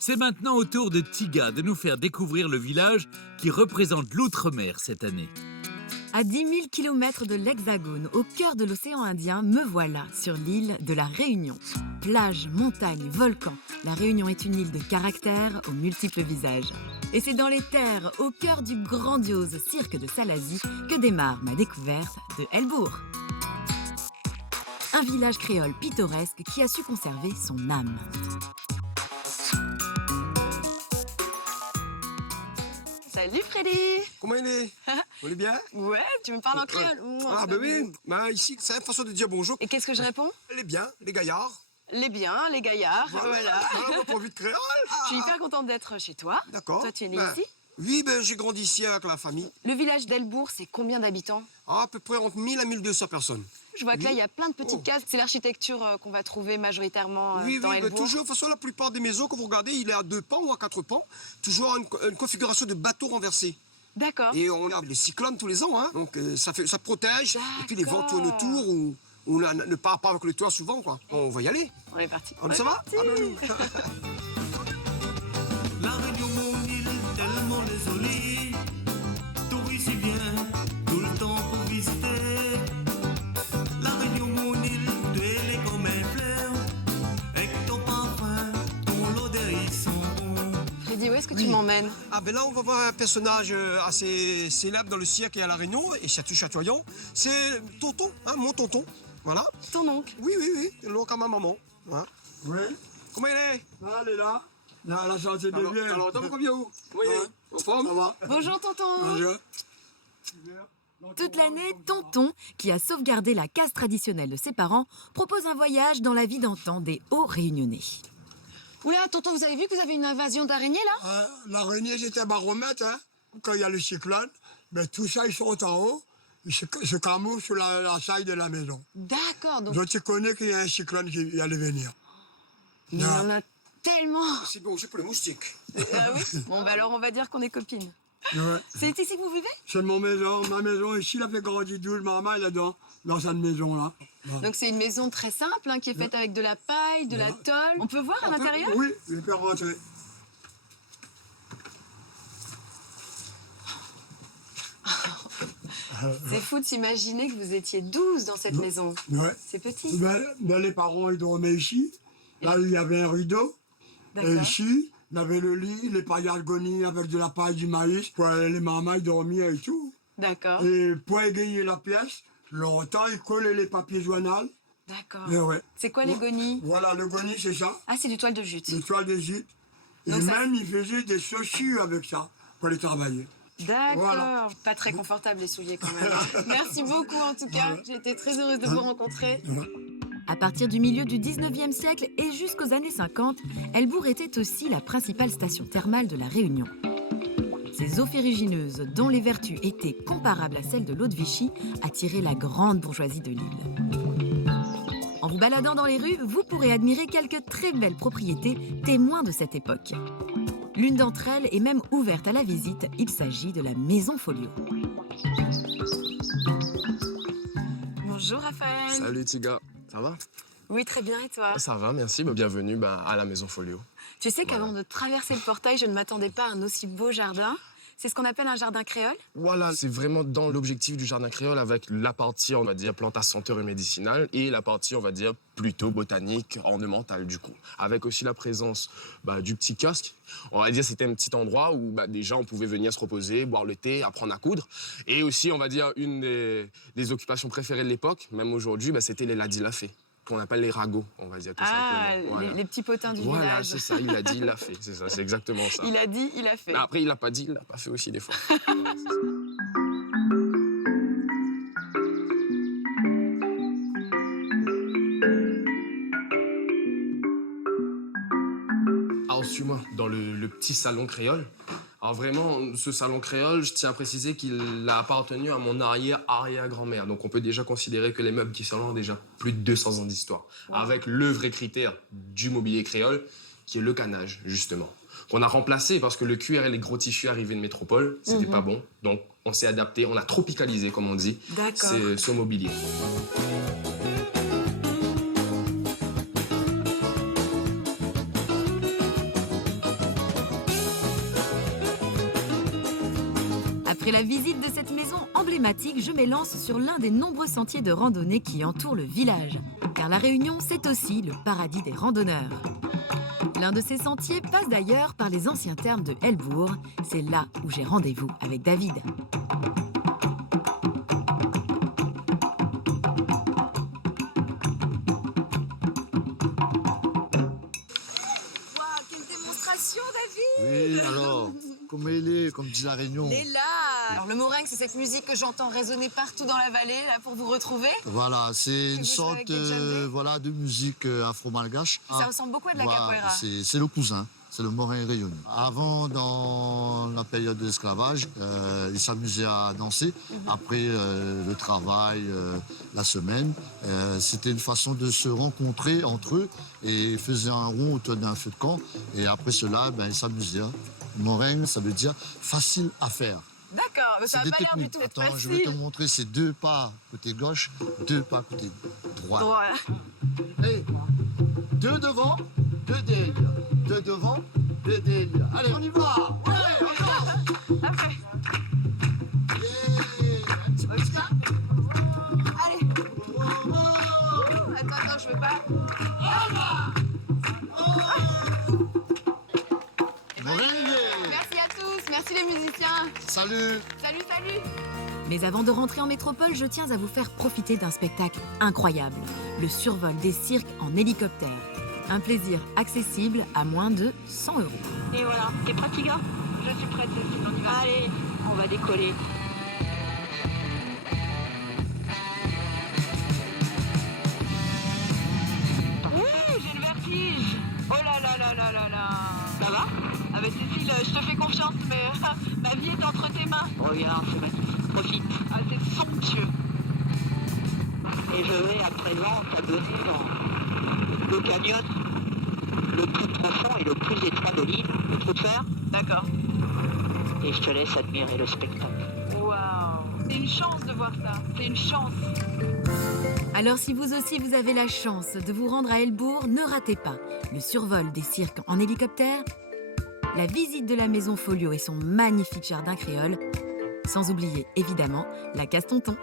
C'est maintenant au tour de Tiga de nous faire découvrir le village qui représente l'outre-mer cette année. À 10 000 km de l'Hexagone, au cœur de l'océan Indien, me voilà sur l'île de la Réunion. Plages, montagnes, volcans, la Réunion est une île de caractère aux multiples visages. Et c'est dans les terres, au cœur du grandiose cirque de Salazie, que démarre ma découverte de Helbourg. Un village créole pittoresque qui a su conserver son âme. Salut Freddy! Comment il est? Vous allez bien? Ouais, tu me parles en créole? Ah ben oui, bah, ici c'est une façon de dire bonjour. Et qu'est-ce que je réponds? Les biens, les gaillards. Les biens, les gaillards, voilà. Voilà, pour vue de créole. Je suis hyper contente d'être chez toi. D'accord. Toi, tu es né Ben, ici? Oui, ben j'ai grandi ici avec la famille. Le village d'Helbourg, c'est combien d'habitants? À peu près entre 1000 à 1200 personnes. Je vois que là, il y a plein de petites Oh. cases. C'est l'architecture qu'on va trouver majoritairement Oui, dans oui, ben, Helbourg. toujours, de toute façon, la plupart des maisons que vous regardez, il est à 2 pans ou à 4 pans. Toujours une configuration de bateau renversé. D'accord. Et on a les cyclones tous les ans, hein. Donc ça protège. Et puis les vents tournent autour ou on ne part pas avec le toit souvent, quoi. On va y aller. On est parti. Ça va? parti. Ah, ben, La Réunion, mon île, tellement désolée. Touristes y viennent tout le temps pour visiter. La Réunion, mon île, tu es comme un fleur. Avec ton parfum, ton odeur, ils sont bons. Freddy, où est-ce que Oui. tu m'emmènes? Ah ben là, on va voir un personnage assez célèbre dans le cirque et à La Réunion, et chatoyant. C'est Tonton, hein, mon tonton. Voilà. Ton oncle. Oui, l'oncle à ma maman. Voilà. Oui, Comment il est? elle est là. La santé de Alors, bien. alors t'as combien où? Comment il est? En forme? Ça va. Bonjour, tonton. Bonjour. Toute l'année, tonton, qui a sauvegardé la case traditionnelle de ses parents, propose un voyage dans la vie d'antan des Hauts-Réunionnais. Oula, tonton, vous avez vu que vous avez une invasion d'araignées, là? L'araignée, c'était baromètre. Hein. Quand il y a le cyclone, ben, tout ça, ils sont en haut. Ils se camouflent sous la saille de la maison. D'accord, donc... Donc, tu connais qu'il y a un cyclone qui allait venir. Mais il y en a tellement... C'est bon, c'est pour les moustiques. Ah oui? Bon, bah alors on va dire qu'on est copines. Ouais. C'est ici que vous vivez? C'est ma maison ici, elle a fait grandir d'où maman, elle est dans cette maison-là. Ouais. Donc c'est une maison très simple, hein, qui est faite avec de la paille, de la tôle. On peut voir à l'intérieur? Oui, il peut rentrer. C'est fou de s'imaginer que vous étiez 12 dans cette maison. Ouais. C'est petit. Ben, les parents, ils dormaient ici. Là, il y avait un rideau. Et D'accord. ici, il y avait le lit, les pailles gonis avec de la paille, du maïs. Pour les mamans, ils dormaient et tout. D'accord. Et pour égayer la pièce, longtemps, ils collaient les papiers journal. D'accord. Et ouais. C'est quoi les gonis? Voilà, le goni, c'est ça. Ah, c'est du toile de jute. Les toiles d'Égypte. Et Donc ça- même, ils faisaient des chaussures avec ça pour les travailler. D'accord. Voilà. Pas très confortable les souliers quand même. Merci beaucoup en tout cas. J'ai été très heureuse de vous rencontrer. À partir du milieu du 19e siècle et jusqu'aux années 50, Helbourg était aussi la principale station thermale de la Réunion. Ces eaux ferrugineuses, dont les vertus étaient comparables à celles de l'eau de Vichy, attiraient la grande bourgeoisie de l'île. En vous baladant dans les rues, vous pourrez admirer quelques très belles propriétés témoins de cette époque. L'une d'entre elles est même ouverte à la visite, il s'agit de la Maison Folio. Bonjour Raphaël. Salut Tiga, ça va? Oui, très bien, et toi? Ça va, merci. Bienvenue à la Maison Folio. Tu sais qu'avant de traverser le portail, je ne m'attendais pas à un aussi beau jardin. C'est ce qu'on appelle un jardin créole? Voilà, c'est vraiment dans l'objectif du jardin créole avec la partie, on va dire, plante à senteur et médicinale et la partie, on va dire, plutôt botanique, ornementale du coup. Avec aussi la présence du petit kiosque. On va dire c'était un petit endroit où des gens pouvaient venir se reposer, boire le thé, apprendre à coudre. Et aussi, on va dire, une des occupations préférées de l'époque, même aujourd'hui, c'était les ladis lafés, qu'on appelle les ragots, on va dire tout simplement. Voilà. Les petits potins du Voilà, village. c'est ça, il a dit, il l'a fait, c'est ça, c'est exactement ça. Il a dit, il a fait. Mais après, il l'a pas dit, il l'a pas fait aussi des fois. Alors, suis-moi, dans le petit salon créole. Alors vraiment, ce salon créole, je tiens à préciser qu'il a appartenu à mon arrière-arrière-grand-mère. Donc on peut déjà considérer que les meubles qui sont là ont déjà plus de 200 ans d'histoire. Wow. Avec le vrai critère du mobilier créole, qui est le canage, justement. Qu'on a remplacé parce que le cuir et les gros tissus arrivés de métropole, c'était pas bon. Donc on s'est adapté, on a tropicalisé, comme on dit, ce mobilier. Après la visite de cette maison emblématique, je m'élance sur l'un des nombreux sentiers de randonnée qui entourent le village. Car La Réunion, c'est aussi le paradis des randonneurs. L'un de ces sentiers passe d'ailleurs par les anciens termes de Helbourg. C'est là où j'ai rendez-vous avec David. Oui, alors, comme il est, comme dit La Réunion. Il est là. Alors le moringue, c'est cette musique que j'entends résonner partout dans la vallée, là, pour vous retrouver. Voilà, c'est une vous jouez sorte avec des djembés voilà, de musique afro-malgache. Ça ressemble beaucoup à de la capoeira. C'est le cousin, c'est le morin réunion. Avant, dans la période de l'esclavage, ils s'amusaient à danser. Après le travail, la semaine, c'était une façon de se rencontrer entre eux et ils faisaient un rond autour d'un feu de camp. Et après cela, ils s'amusaient. Morin, ça veut dire facile à faire. D'accord, mais ça C'est n'a des pas l'air du techniques. tout Attends, facile. je vais te montrer ces 2 pas côté gauche, 2 pas côté droit. Voilà. Et 2 devant, 2 derrière. 2 devant, 2 derrière. Allez, on y va. Ouais, on danse. Après. Un petit peu de ça. Allez. Attends, je veux pas. Merci à tous, merci les musiciens. Salut. Salut, salut. Mais avant de rentrer en métropole, je tiens à vous faire profiter d'un spectacle incroyable. Le survol des cirques en hélicoptère. Un plaisir accessible à moins de 100 €. Et voilà, t'es prête, Tiga? Je suis prête, Cécile, on y va. Allez, on va décoller. J'ai le vertige. Oh là là là là là là. Ça va? Ah bah Cécile, je te fais confiance, mais ma vie est entre tes mains. Regarde, c'est magnifique. Profite. Ah, c'est somptueux. Et je vais à présent t'adonner dans le canyon le plus profond et le plus étroit de l'île. Tu peux te faire? D'accord. Et je te laisse admirer le spectacle. Waouh. C'est une chance de voir ça. C'est une chance. Alors si vous aussi vous avez la chance de vous rendre à Helbourg, ne ratez pas le survol des cirques en hélicoptère, la visite de la maison Folio et son magnifique jardin créole, sans oublier évidemment la Casse-Tonton.